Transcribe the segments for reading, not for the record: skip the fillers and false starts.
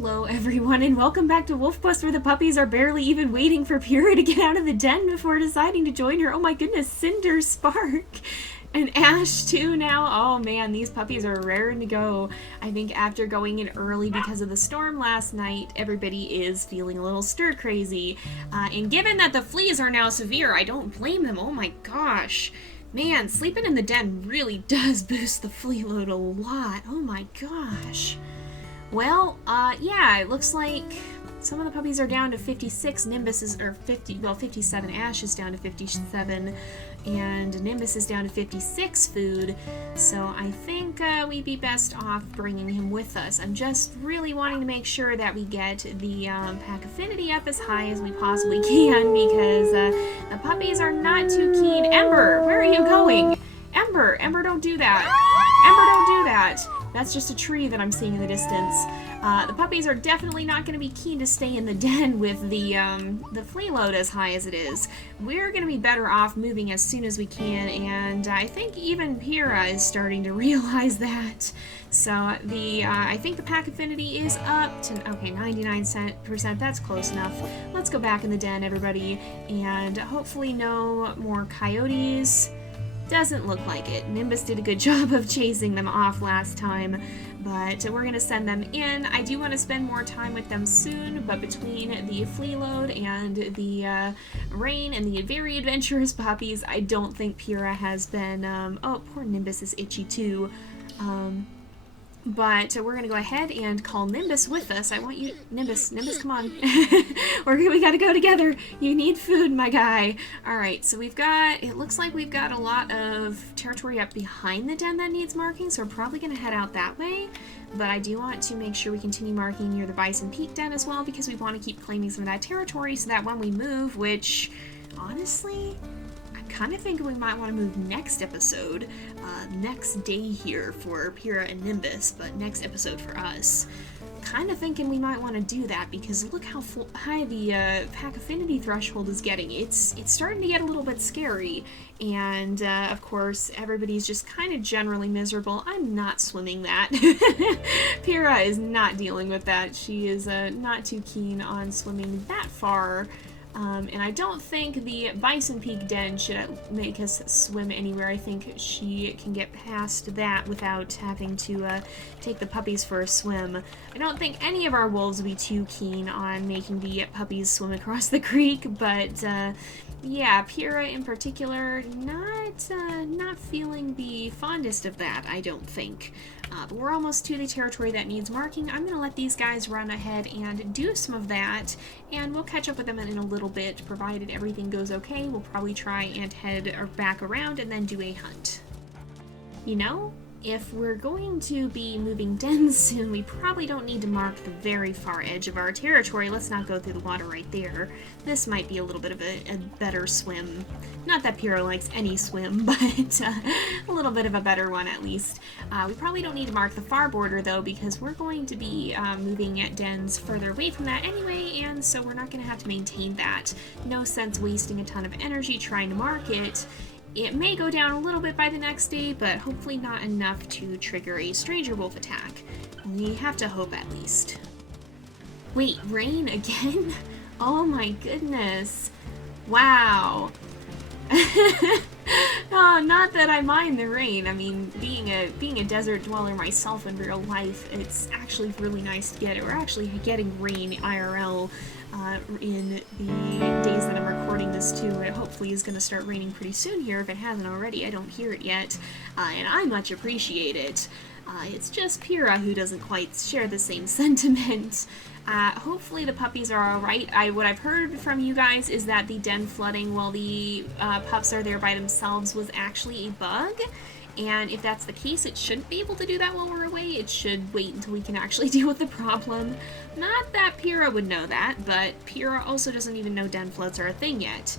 Hello everyone and welcome back to WolfQuest, where the puppies are barely even waiting for Pyra to get out of the den before deciding to join her. Oh my goodness, Cinder, Spark, and Ash too now. Oh man, these puppies are raring to go. I think after going in early because of the storm last night, everybody is feeling a little stir crazy. And given that the fleas are now severe, I don't blame them. Oh my gosh. Man, sleeping in the den really does boost the flea load a lot. Oh my gosh. Well, yeah, it looks like some of the puppies are down to 56, Nimbus is, or 57, Ash is down to 57, and Nimbus is down to 56 food, so I think we'd be best off bringing him with us. I'm just really wanting to make sure that we get the pack affinity up as high as we possibly can, because the puppies are not too keen. Ember, where are you going? Ember, don't do that. Ember, don't do that. That's just a tree that I'm seeing in the distance. The puppies are definitely not going to be keen to stay in the den with the flea load as high as it is. We're going to be better off moving as soon as we can, and I think even Pyra is starting to realize that. So I think the pack affinity is up to, okay, 99%, that's close enough. Let's go back in the den, everybody, and hopefully no more coyotes. Doesn't look like it. Nimbus did a good job of chasing them off last time, but we're going to send them in. I do want to spend more time with them soon, but between the flea load and the rain and the very adventurous puppies, I don't think Pyra has been, oh, poor Nimbus is itchy too. But we're going to go ahead and call Nimbus with us. I want you, Nimbus, come on. We got to go together. You need food, my guy. Alright, so we've got, it looks like we've got a lot of territory up behind the den that needs marking, so we're probably going to head out that way. But I do want to make sure we continue marking near the Bison Peak den as well, because we want to keep claiming some of that territory so that when we move, which, honestly, kind of think we might want to move next episode, next day here for Pyra and Nimbus, but next episode for us. Kind of thinking we might want to do that, because look how high the pack affinity threshold is getting. It's starting to get a little bit scary, and of course everybody's just kind of generally miserable. I'm not swimming that. Pyra is not dealing with that. She is not too keen on swimming that far. And I don't think the Bison Peak den should make us swim anywhere. I think she can get past that without having to take the puppies for a swim. I don't think any of our wolves would be too keen on making the puppies swim across the creek, but yeah, Pyra in particular, not feeling the fondest of that, I don't think. But we're almost to the territory that needs marking. I'm going to let these guys run ahead and do some of that, and we'll catch up with them in a little bit, provided everything goes okay. We'll probably try and head back around and then do a hunt. You know, if we're going to be moving dens soon, we probably don't need to mark the very far edge of our territory. Let's not go through the water right there. This might be a little bit of a better swim. Not that Pyra likes any swim, but a little bit of a better one at least. We probably don't need to mark the far border though, because we're going to be moving at dens further away from that anyway, and so we're not going to have to maintain that. No sense wasting a ton of energy trying to mark it. It may go down a little bit by the next day, but hopefully not enough to trigger a stranger wolf attack. We have to hope at least. Wait, rain again? Oh my goodness. Wow. Oh, not that I mind the rain. I mean, being a desert dweller myself in real life, it's actually really nice to get it. We're actually getting rain IRL in the days that I'm recording this too. It hopefully is going to start raining pretty soon here if it hasn't already. I don't hear it yet, and I much appreciate it. It's just Pyra who doesn't quite share the same sentiment. Hopefully the puppies are alright. What I've heard from you guys is that the den flooding while the pups are there by themselves was actually a bug. And if that's the case, it shouldn't be able to do that while we're away. It should wait until we can actually deal with the problem. Not that Pyra would know that, but Pyra also doesn't even know den floods are a thing yet.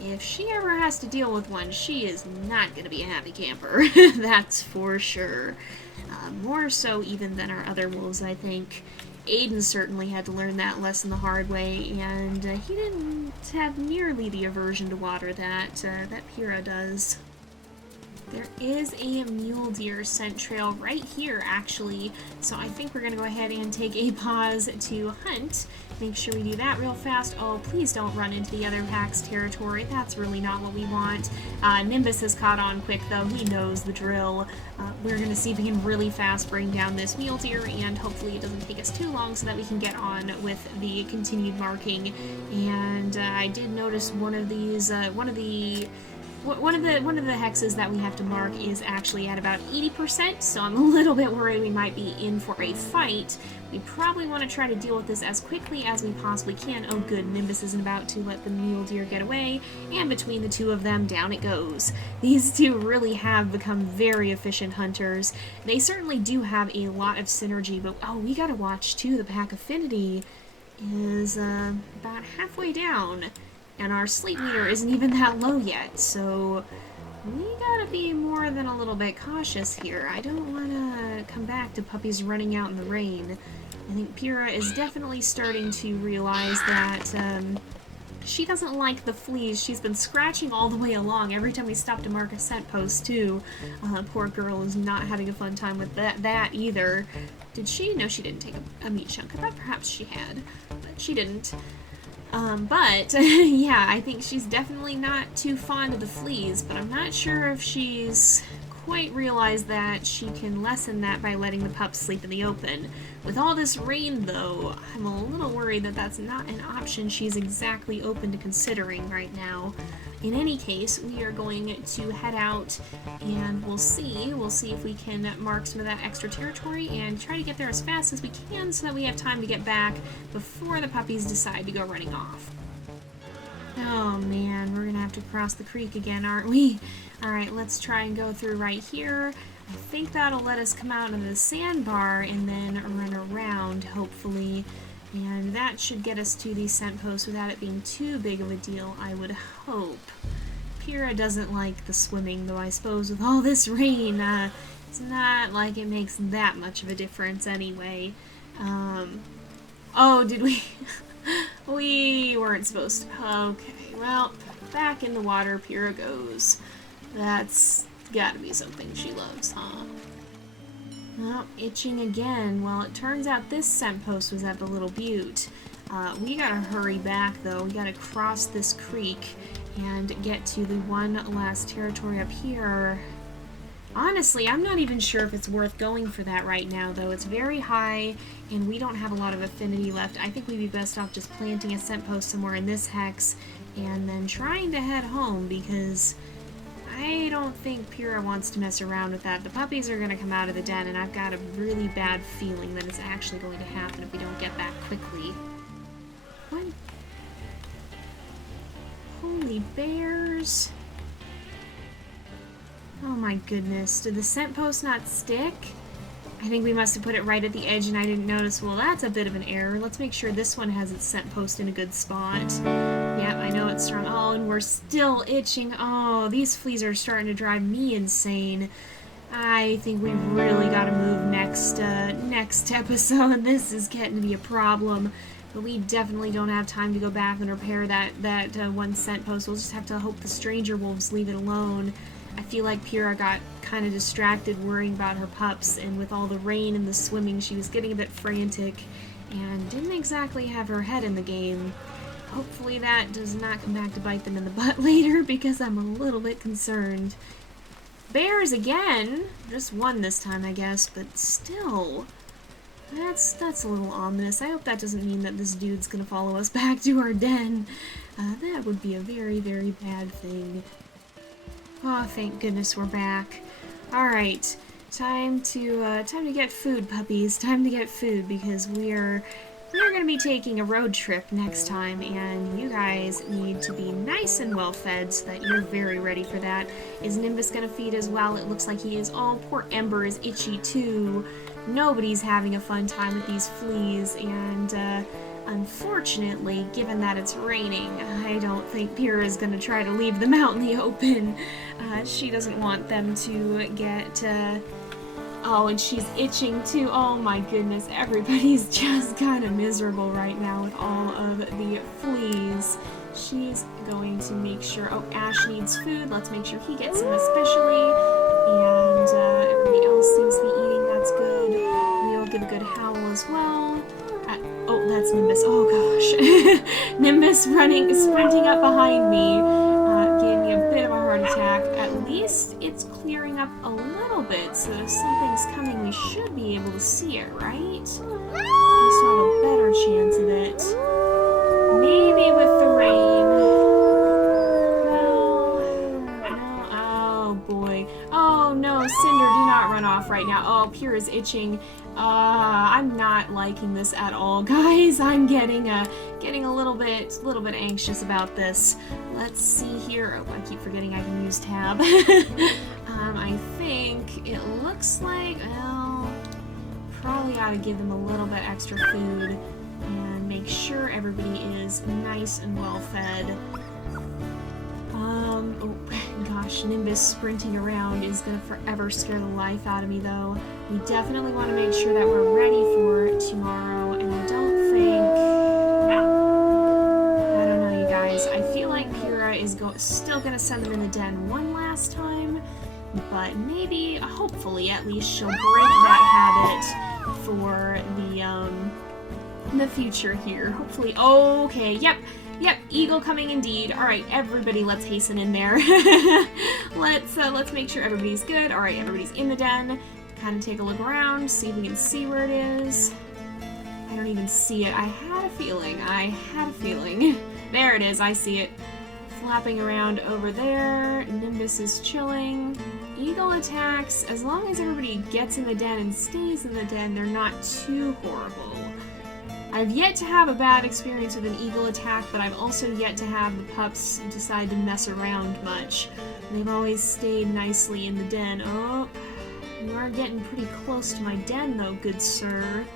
If she ever has to deal with one, she is not going to be a happy camper. That's for sure. More so even than our other wolves, I think. Aiden certainly had to learn that lesson the hard way, and he didn't have nearly the aversion to water that Pyra does. There is a mule deer scent trail right here, actually. So I think we're going to go ahead and take a pause to hunt. Make sure we do that real fast. Oh, please don't run into the other pack's territory. That's really not what we want. Nimbus has caught on quick, though. He knows the drill. We're going to see if we can really fast bring down this mule deer, and hopefully it doesn't take us too long so that we can get on with the continued marking. And I did notice one of these, one of the hexes that we have to mark is actually at about 80%, so I'm a little bit worried we might be in for a fight. We probably want to try to deal with this as quickly as we possibly can. Oh good, Nimbus isn't about to let the mule deer get away, and between the two of them, down it goes. These two really have become very efficient hunters. They certainly do have a lot of synergy, but oh, we gotta watch too, the pack affinity is about halfway down. And our sleep meter isn't even that low yet, so we gotta be more than a little bit cautious here. I don't want to come back to puppies running out in the rain. I think Pyra is definitely starting to realize that she doesn't like the fleas. She's been scratching all the way along every time we stop to mark a scent post, too. Poor girl is not having a fun time with that either. Did she? No, she didn't take a meat chunk. I thought perhaps she had, but she didn't. Yeah, I think she's definitely not too fond of the fleas, but I'm not sure if she's quite realized that she can lessen that by letting the pups sleep in the open. With all this rain, though, I'm a little worried that that's not an option she's exactly open to considering right now. In any case, we are going to head out and we'll see if we can mark some of that extra territory and try to get there as fast as we can so that we have time to get back before the puppies decide to go running off. Oh man, we're gonna have to cross the creek again, aren't we? Alright, let's try and go through right here. I think that'll let us come out of the sandbar and then run around, hopefully. And that should get us to the scent post without it being too big of a deal, I would hope. Pyra doesn't like the swimming, though I suppose with all this rain, it's not like it makes that much of a difference anyway. Oh, did we? We weren't supposed to. Okay, well, back in the water Pyra goes. That's gotta be something she loves, huh? Oh, itching again. Well, it turns out this scent post was at the Little Butte. We gotta hurry back, though. We gotta cross this creek and get to the one last territory up here. Honestly, I'm not even sure if it's worth going for that right now, though. It's very high, and we don't have a lot of affinity left. I think we'd be best off just planting a scent post somewhere in this hex and then trying to head home, because I don't think Pyra wants to mess around with that. The puppies are going to come out of the den, and I've got a really bad feeling that it's actually going to happen if we don't get back quickly. What? Holy bears. Oh my goodness. Did the scent post not stick? I think we must have put it right at the edge and I didn't notice. Well, that's a bit of an error. Let's make sure this one has its scent post in a good spot. Yep, I know it's strong. Oh, and we're still itching. Oh, these fleas are starting to drive me insane. I think we really got to move next episode. This is getting to be a problem. But we definitely don't have time to go back and repair that one scent post. We'll just have to hope the stranger wolves leave it alone. I feel like Pyra got kind of distracted worrying about her pups, and with all the rain and the swimming, she was getting a bit frantic and didn't exactly have her head in the game. Hopefully that does not come back to bite them in the butt later, because I'm a little bit concerned. Bears again! Just one this time, I guess, but still. That's a little ominous. I hope that doesn't mean that this dude's gonna follow us back to our den. That would be a very, very bad thing. Oh, thank goodness we're back. Alright, time to get food, puppies. Time to get food, because we're gonna be taking a road trip next time, and you guys need to be nice and well fed so that you're very ready for that. Is Nimbus gonna feed as well? It looks like he is. Oh, poor Ember is itchy too. Nobody's having a fun time with these fleas, and unfortunately, given that it's raining, I don't think Pyra is going to try to leave them out in the open. She doesn't want them to get, oh, and she's itching too. Oh my goodness, everybody's just kind of miserable right now with all of the fleas. She's going to make sure, oh, Ash needs food. Let's make sure he gets some especially. as well. Oh, that's Nimbus. Oh gosh. Nimbus sprinting up behind me, gave me a bit of a heart attack. At least it's clearing up a little bit, so if something's coming, we should be able to see it, right? We still have a better chance of it. Maybe with the rain. No. Oh boy. Oh no, Cinder, do not run off right now. Oh, Pyra's itching. I'm not liking this at all, guys. I'm getting a little bit anxious about this. Let's see here. Oh, I keep forgetting I can use tab. I think it looks like, well, probably ought to give them a little bit extra food and make sure everybody is nice and well fed. Oh gosh, Nimbus sprinting around is gonna forever scare the life out of me though. We definitely want to make sure that we're ready for tomorrow, and I don't know, you guys. I feel like Pyra is still gonna send them in the den one last time, but maybe, hopefully, at least she'll break that habit for the future here. Hopefully. Okay, yep, eagle coming indeed. All right, everybody, let's hasten in there. Let's make sure everybody's good. All right, everybody's in the den. Kind of take a look around, see if we can see where it is. I don't even see it. I had a feeling. There it is. I see it. Flapping around over there. Nimbus is chilling. Eagle attacks. As long as everybody gets in the den and stays in the den, they're not too horrible. I've yet to have a bad experience with an eagle attack, but I've also yet to have the pups decide to mess around much. They've always stayed nicely in the den. Oh, you are getting pretty close to my den though, good sir.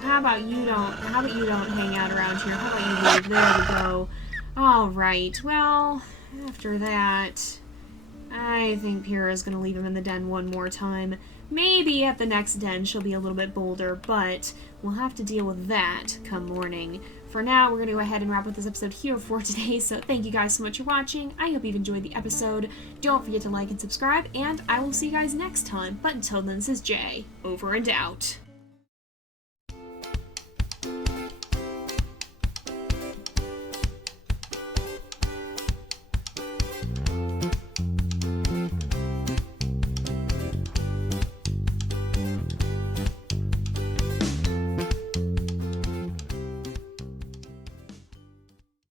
How about you don't hang out around here? How about you leave? There we go. Alright, well, after that, I think Pyra's gonna leave him in the den one more time. Maybe at the next den she'll be a little bit bolder, but we'll have to deal with that come morning. For now, we're going to go ahead and wrap up this episode here for today, so thank you guys so much for watching. I hope you've enjoyed the episode. Don't forget to like and subscribe, and I will see you guys next time. But until then, this is Jay, over and out.